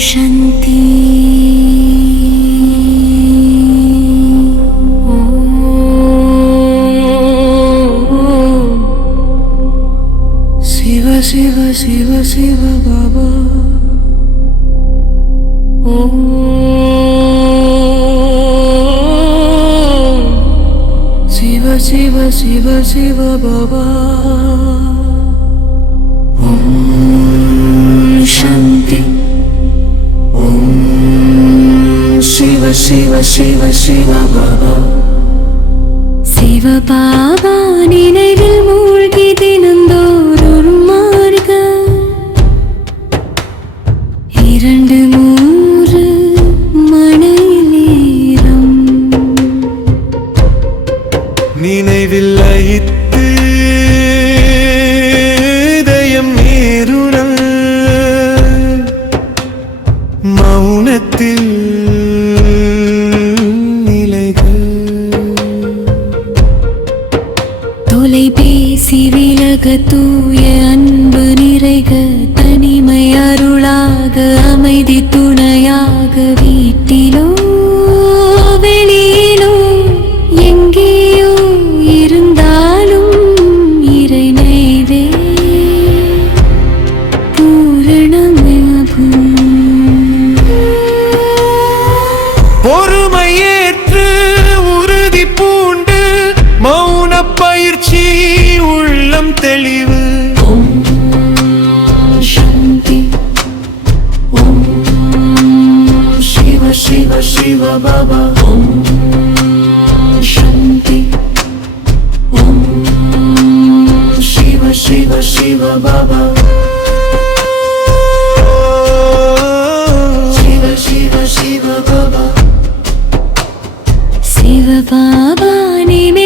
শান্তি শিব শিব শিব শিব বাবা ও শিব শিব শিব শিব বাবা শান্তি சிவ சிவ சிவபாபா சிவபாபா நினைவில் மூழ்கி தினந்தோறும் மார்க இரண்டு மூன்று மனையிலேரம் நினைவில் லயித்து இதயம் நீருடன் பேசி விலக தூய அன்பு நிறைக தனிமை அருளாக அமைதி துணையாக வீட்டிலோ தெளிவு Shiva Shiva Baba Om Shanti Om Shiva Shiva Shiva Baba Shiva Shiva Shiva Baba Shiva Baba Nime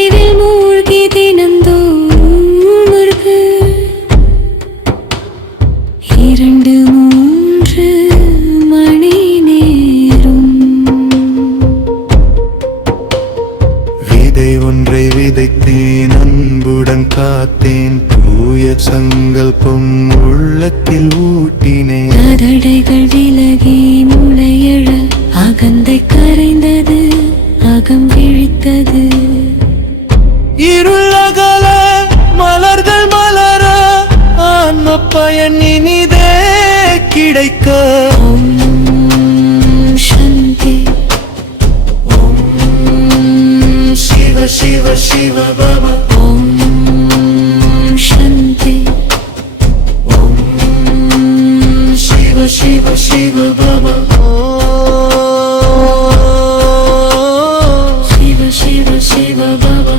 ஒன்றை விதைத்தேன் அன்புடன் காத்தேன். தூய சங்கல்பம் உள்ளத்தில் ஊட்டினேன். கதடைகள் விலகி முளையழ அகந்தை கரைந்தது அகம் விழித்தது. இருளகல மலர்கள் மலர ஆன்ம பயன் இனிதே கிடைக்க. சிவ சிவ சிவ பாபா ஓம் சாந்தி ஓம் சிவ சிவ சிவ பாபா சிவ சிவ சிவ பாபா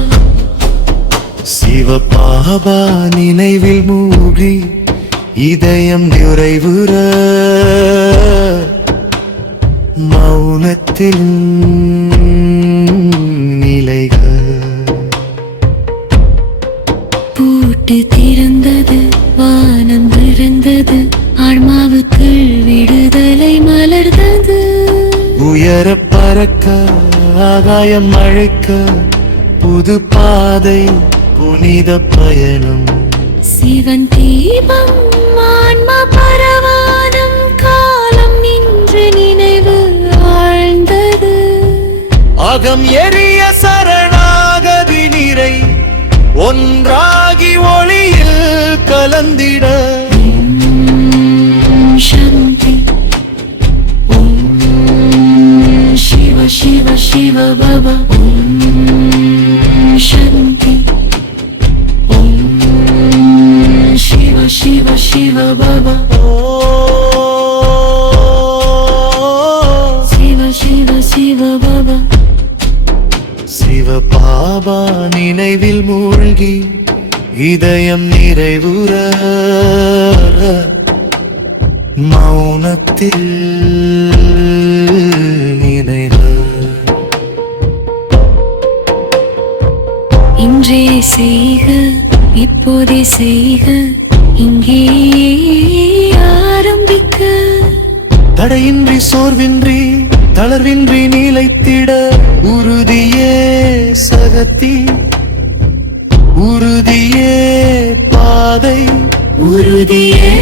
சிவ பாபா நினைவில் மூழ்கி இதயம் நிறைவுற மௌனத்தில் உயர பறக்க ஆகாயம் அழைக்க புது பாதை புனித பயணம். சிவன் தீபம் ஆன்மா பரவானம் காலம் நின்று நினைவு ஆழ்ந்தது. அகம் எரிய சரணாகதி நிறை ஒன்றாகி ஒளியில் கலந்திட. சிவ சிவ சிவ பாபா ஓம் சாந்தி ஓம் சிவ சிவ சிவ பாபா சிவ சிவ சிவ பாபா சிவ பாபா நினைவில் மூழ்கி இதயம் நிறைவுற மௌனத்தில் நினைவு ஒன்றே செய்க இப்போதே செய்க இங்கே ஆரம்பிக்க. தடையின்றி சோர்வின்றி தளர்வின்றி நீலைத்திட உறுதியே சகத்தி. உறுதியே பாதை. உறுதியே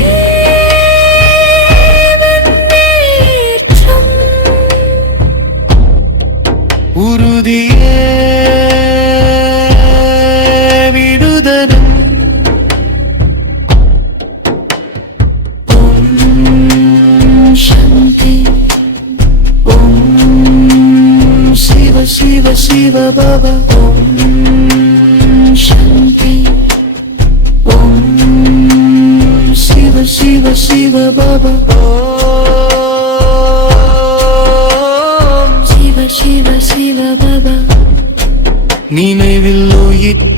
உறுதியே சாந்தி சிவ சிவ சிவ பவ சாந்தி சிவ சிவ சிவ பவ சிவ சிவ சிவ பாபா நினைவில் உயித்து